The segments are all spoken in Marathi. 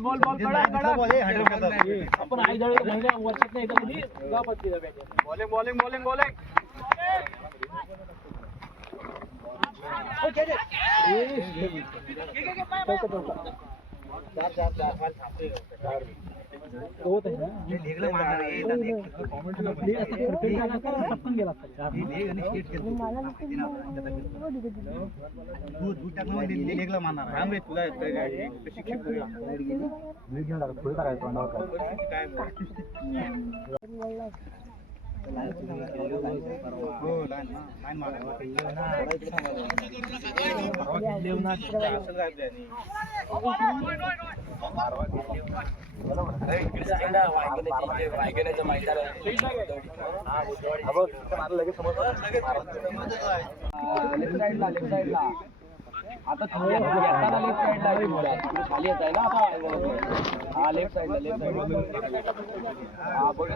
बॉल आपण आई जवळ महिन्या वर्षात नाही कधी गावात केलं बॅटिंग बॉलिंग होत आहे ना आता खाली येत आहे ना आता लेफ्ट साईडला बघत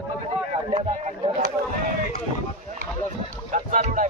कच्चा रोड आहे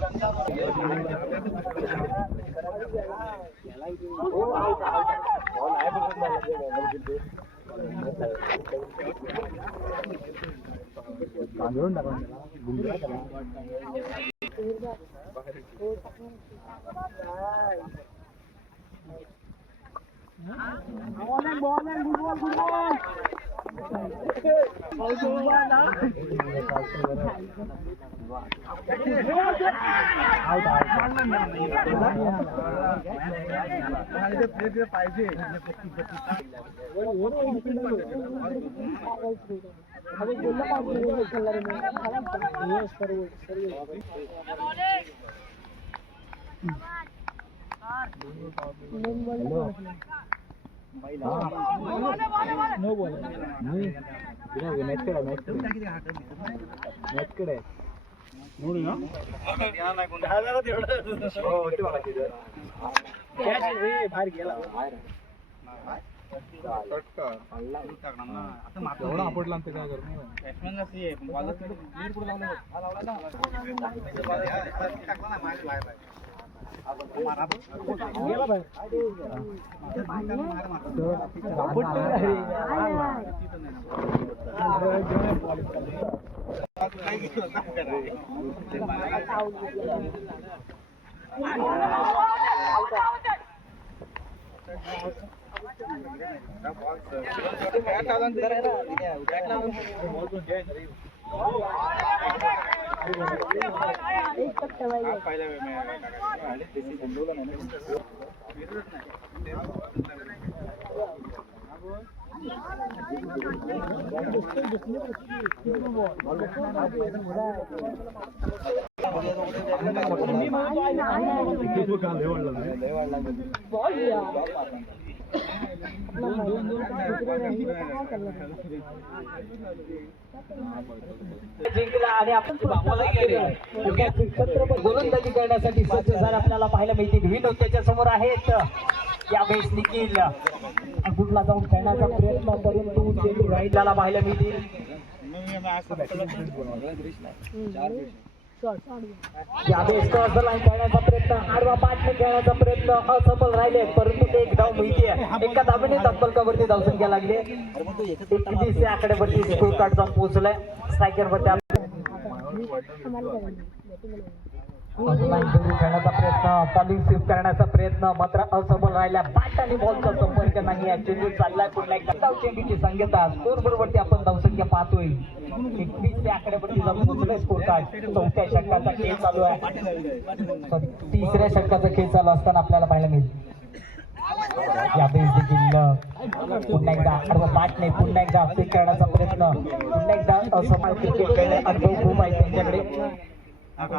नो बॉल नाही मॅच कडे ನೋಡಿ ना बाहेर गेला एवढा आपडला ते काय करतो जिंकला आणि आपण गोलंदाजी करण्यासाठी सज्ज आपल्याला पाहायला मिळतील. विनोद त्याच्या समोर आहेत. यावेळेस निखिल गुडला जाऊन खेळण्याचा प्रयत्न परंतु चेंडू राहिल्याला पाहायला मिळतील. यावेळेस लाईन खेळण्याचा प्रयत्न आडवा पाठने खेळण्याचा प्रयत्न असफल राहिले परंतु एक धाव मिळते. एका धावेने तत्पलकावरती धावसंख्या लागली. 21 या आकड्यावरती स्कोर कार्ड जाऊन पोहोचलाय. स्ट्रायकर वरती खेळण्याचा प्रयत्न फॉलिंग स्वीप करण्याचा प्रयत्न मात्र असफल राहिला. बॅट आणि बॉलचा संपर्क नाही. चेंडू चाललाय पुन्हा एकदा धाव चेंडूची संख्या स्कोर बरोबरती आपण धावसंख्या पाहतोय. 21 या आकड्यावरती जाऊन पोहोचलाय स्कोर कार्ड. 4थ्या षटकाचा खेळ चालू आहे. 3ऱ्या षटकाचा खेळ चालू असताना आपल्याला पाहायला मिळेल. यावेळेस देखील पुन्हा एकदा आडवा बॅट नाही पुन्हा एकदा स्वीप करण्याचा प्रयत्न पुन्हा एकदा असफल खेळणे अनुभव खूप आहे त्यांच्याकडे.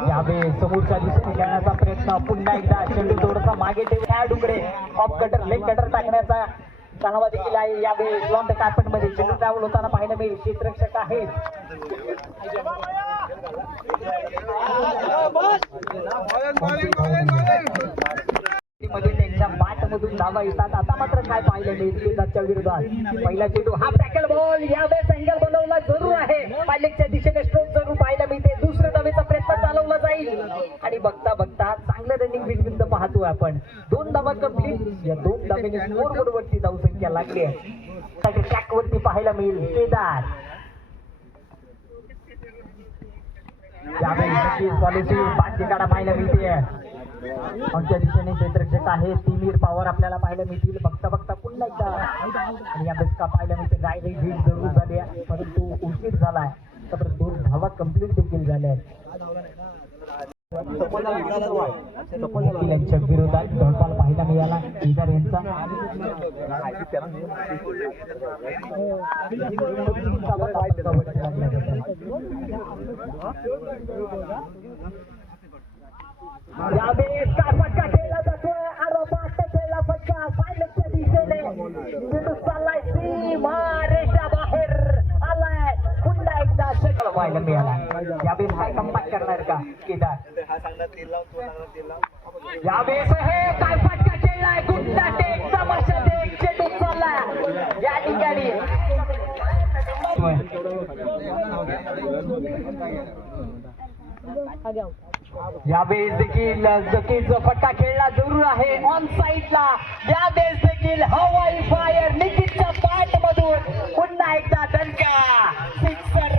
यावेळेस समोरच्या दिशेने खेळण्याचा प्रयत्न पुन्हा एकदा चेंडू थोडासा मागे ठेवून डुकडे ऑफ कटर लेग कटर टाकण्याचा कानावा देखील आहे. यावेळेस लॉन द कार्पेट मध्ये चेंडू ट्रॅव्हल होताना पाहायला मिळेल. क्षेत्ररक्षक आहेत मध्ये त्यांच्या बॅट मधून धावा येतात. आता मात्र काय पाहिलं मिळेल विरोधात पहिला चेंडू हा टॅकल बॉल. यावेळेस अँगल बनवला जरूर आहे. पायलेगच्या दिशेने स्ट्रोक जरूर पाहायला मिळते. दुसऱ्या धावेचा प्रयत्न चालवला जाईल आणि बघता बघता चांगलं रनिंग बिंदू पाहतोय आपण. 2 धावा कंप्लीट. या 2 धावेने स्कोर बरोबरची धावसंख्या लागली आहे. ट्रॅक वरती पाहायला मिळेल केदार. काढा पाहायला मिळते आमच्या दिशेने क्षेत्ररक्षक आहे. तिमीर पॉवर आपल्याला पाहायला मिळतील. बघता बघता पुन्हा एकदा आणि या बेस का पाहायला मिळते. गाय हिट जरूर झाली आहे परंतु उशीर झालाय. तर 2 धावा कंप्लीट देखील झाल्या आहेत. यांच्या विरोधात धडपाल पाहायला मिळाला केदार यांचा. यावेळेस काय फटका खेळला जातोय. आरोपात खेळला फटका फायनलच्या दिशेने चेंडू चाललाय सीमारेषा बाहेर आलाय. पुन्हा एकदा षटक पाहायला मिळाला. यावेळेस काय कमबॅक करणार का केदार. यावेळेस हे काय फटका खेळलाय. गुंडा टेक तमाशा टेक चेंडू चाललाय या ठिकाणी. यावेळेस देखील जकीचा फटका खेळला जरूर आहे ऑन साईडला. यावेळेस देखील हवाई फायर निखिलच्या बॅट मधून पुन्हा एकदा दणका सिक्सर.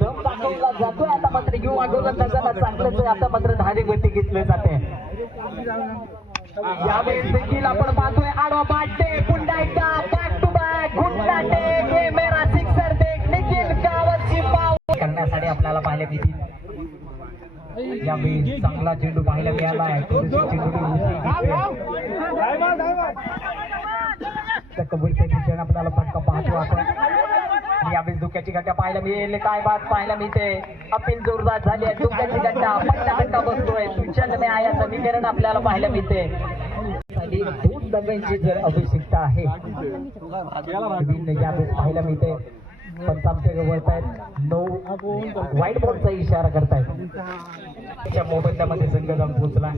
दम दाखवला जातोय आता मात्र युवा गोलंदाजाला चांगलंच आता मात्र धारेवरती घेतलं जाते. यावेळेस देखील आपण पाहतोय आडवा बाटते पुन्हा एकदा बॅक टू बॅक गुंडा टेक हे मेरा सिक्सर देख निखिल गावाची पाव करण्यासाठी आपल्याला पाहायला मिळतील. यावेळी चांगला चेंडू पाहायला मिळाला आहे. कबड्डीच्या दिशेने आपल्याला फटका पाहतो आपण. यावेळी धोक्याची घटना पाहायला मिळेल. काय बात पाहायला मिळते. अपील जोरदार झाली आहे. धोक्याची घटना पहिला धक्का बसतोय. सूचन में आया समीकरण आपल्याला पाहायला मिळते. 2 दंगांची जर आवश्यकता आहे यावेळेस पाहायला मिळते. पण आमच्या वळत आहेत 9 व्हाईट बॉलचा इशारा करतायत. त्या मोबाईलमध्ये संघ जाऊन पोहोचला.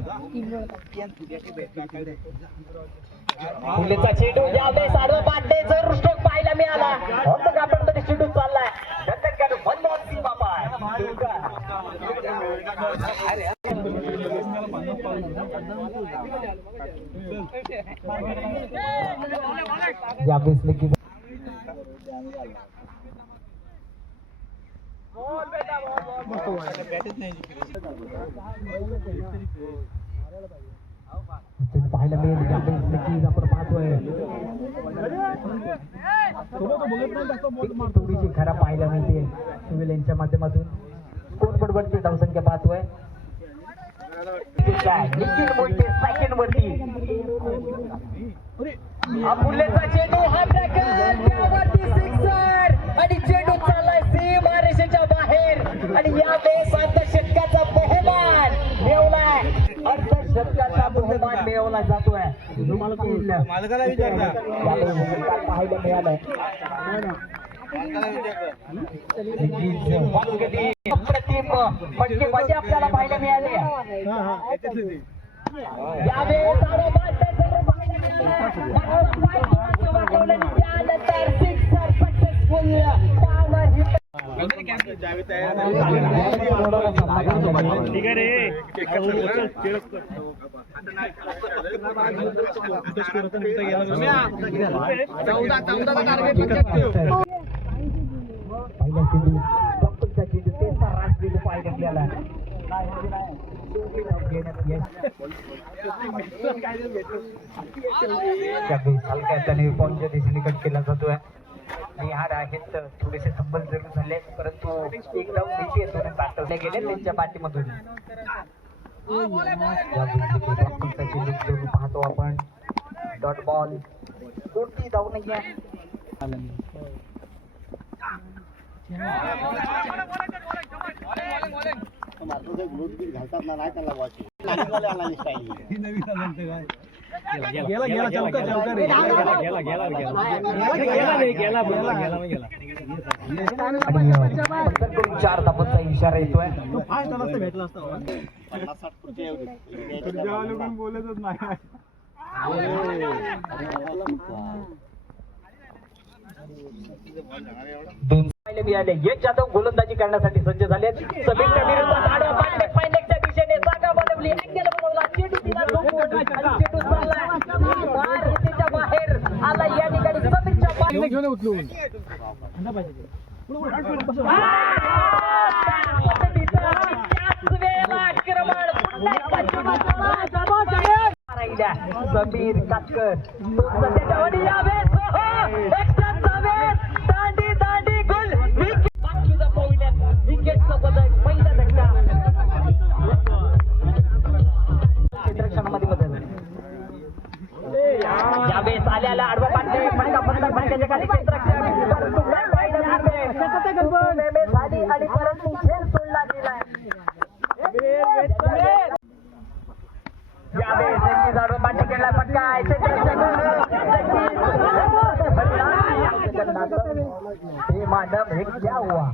फुलेचा चेंडू यावेळेस आडवा पाडणे जरूर स्ट्रोक पाहायला मिळाला. आपण चेंडू चाललाय. वन बॉल सी बाबा यावेळेस देखील पाहायला मिळेल. आपण पाहतोय थोडीशी खरा पाहायला मिळते. सुवेल यांच्या माध्यमातून स्कोर बरोबरची धावसंख्या पाहतोय. निखिल मोहिते सेकंड वरती. फुलेचा चेंडू हा टॅकल त्यावरती सिक्सर आणि चेंडू चाललाय सीमारेषेच्या बाहेर. आणि यावेळेस अर्धशतकाचा बहुमान मिळवलाय. अर्धशतकाचा बहुमान मिळवला जातोय. मालकाला विचारला पाहायला मिळालंय. अप्रतिम फटकेबाजी आपल्याला पाहायला मिळाली. यावेळेस त्यानंतर सिक्सर सक्सेसफुल पॉवर हिट. ठीक आहे रे. पहिला चेंडू डॉक्टरचा चेंडू त्यांचा राजचेंडू पाहिजे आपल्याला. हलक्याने पॉईंटच्या दिशेने कट केला जातोय. निहार आहेत थोडेसे संबल जरूर झाले परंतु एक डाऊन भीती दोन पाठवले गेले त्यांच्या पाठीमधून. डॉक्टरचा चेंडू जरूर पाहतो आपण. डॉट बॉल कोणती धाव नाही आहे. घालतात ना नाही त्याला गेला गेला चौका चौका रे गेला गेला गेला गेला 4 धावांचा इशारा येतोय. भेटला असता बोलतच नाही. यश जाधव गोलंदाजी करण्यासाठी सज्ज झाले. समीरच्या विरोधात आडवा पाडणे फायनलच्या दिशेने जागा बनवली. अँगल बनवला. चेंडू दिला चेंडू चालला बाहेर आला. या ठिकाणी समीरच्या घेऊन उचलून समीर कातकर सध्याच्या वडी यावेस दांडी दांडी गुल बाकीचा पवल्यात विकेटचा बदल पहिला धक्का क्षेत्ररक्षणामध्ये बदल यावेळेस आल्याला आडवा पाडले फटका फटका फटक्याच्या खाली क्षेत्ररक्षण परंतु काय पाहिलं झाली आणि परंतु खेळ सोडला गेलाय यावेळेस त्यांची आडवा पाडले गेला फटका आहे हे मानव हे क्या हुआ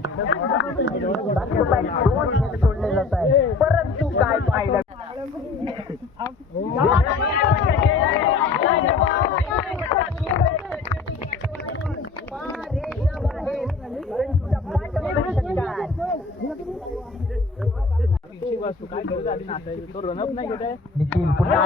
दोन खेळ सोडले जात आहे परंतु काय पाहिलं काय करत आधी नाचायचं तो रनअप नाही घेत आहे निखिल पुन्हा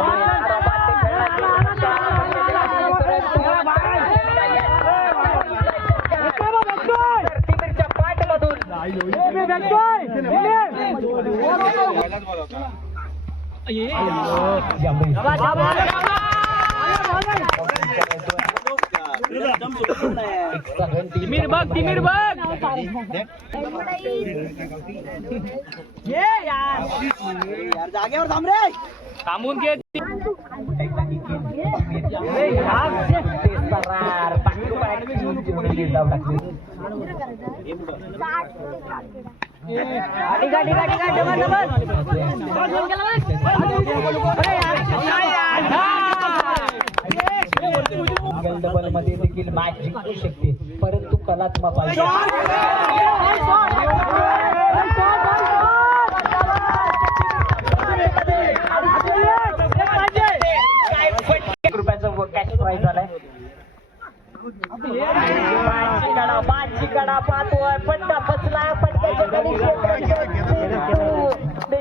तिमीर बघ यार जागेवर थांब रे थांबून घे डबल मध्ये देखील मॅच जिंकू शकते परंतु कलात्मक पाहिजे रुपयाचं कॅश प्राइज झालाय पाचची कडा पाहतोय पट्टा फसला पट्ट्याच्या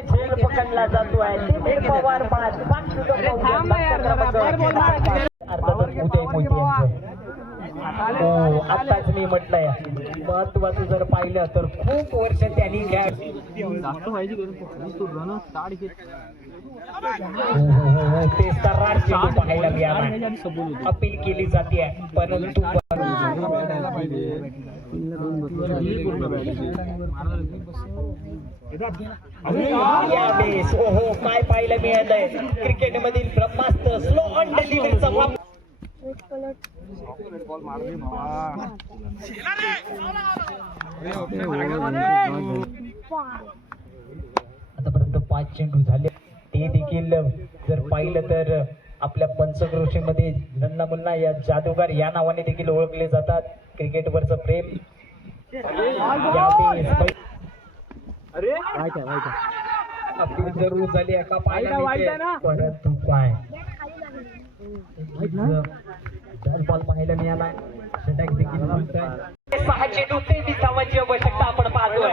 झेल पकडला जातोय पवार पाच आताच मी म्हटलंय महत्वाचं जर पाहिलं तर खूप वर्ष त्यांनी ते सर्राट चेंडू पाहायला मिळाला अपील केली जाते परंतु ओहो काय पाहायला मिळालंय क्रिकेट मधील ब्रह्मास्त्र स्लो ऑन डिलिव्हरीचा वापर आतापर्यंत 5 चेंडू झाले ते देखील जर पाहिलं तर आपल्या पंचक्रोशीमध्ये नन्ना मुन्ना या जादूगार या नावाने देखील ओळखले जातात क्रिकेटवरचं प्रेम अपील जरूर झाली एका पाहिला परंतु काय बॉल पाहायला मिळाला षटक देखील 6 चेंडू 23 धावांची आवश्यकता आपण पाहतोय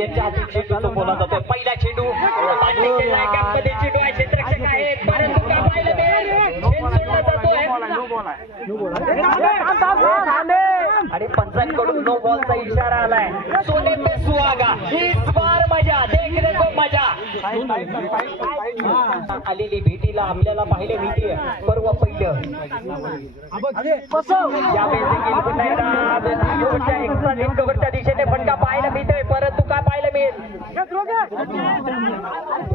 यांच्या हाती चेंडू बोला जातोय पहिला चेंडू मध्ये चेंडू आहे क्षेत्ररक्षक आहे परंतु का पाहायला आणि पंचांकडून नो बॉलचा इशारा आलाय सोने पे सुहागा इस बार मजा देखने को मजा आलेली भेटीला आपल्याला पाहिले भेटी परवा पहिलं एक्स्ट्रा दिशेने फटका पाहायला मिळतोय परंतु काय पाहायला मिळेल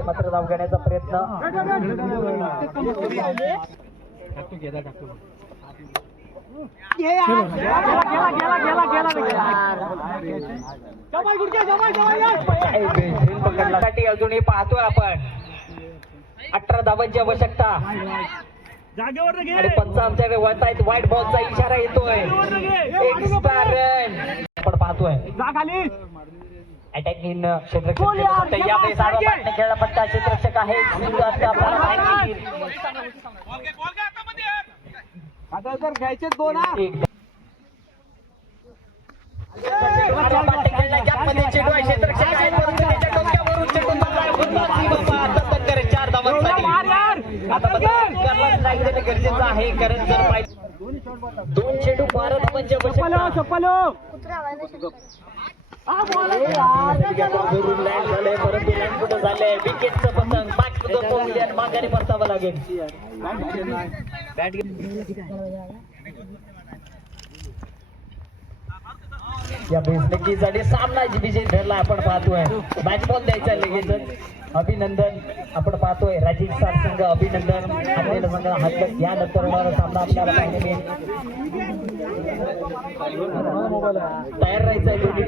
मात्र धाव घेण्याचा प्रयत्न अजूनही पाहतोय आपण 18 धावांची आवश्यकता आणि पंच आमच्या वळत आहेत व्हाईट बॉलचा इशारा येतोय एक्स्ट्रा रन आपण पाहतोय अटॅकिंग क्षेत्ररक्षक यावेळेस खेळला पट्टा क्षेत्ररक्षक आहे घ्यायचे दोन चार धावांसाठी आता गरजेचं आहे, कारण जर दोन चेंडू बारा धावांची आवश्यकता. जरूर लँड झालंय, परंतु लँड कुठं झालंय, विकेटचं पतंग बॅक टू द पवेलियन, माघारी परतावं लागेल. या बेसलेकीसाठी सामना विजय ठरला आपण पाहतोय. मॅच बॉल द्यायचा लगेचच. अभिनंदन आपण पाहतोय. राजीव सार संघ अभिनंदन, आपल्याला संघ हात यानंतर होणारा सामना आपल्याला पाहायला मिळेल. तयार राहायचा आहे.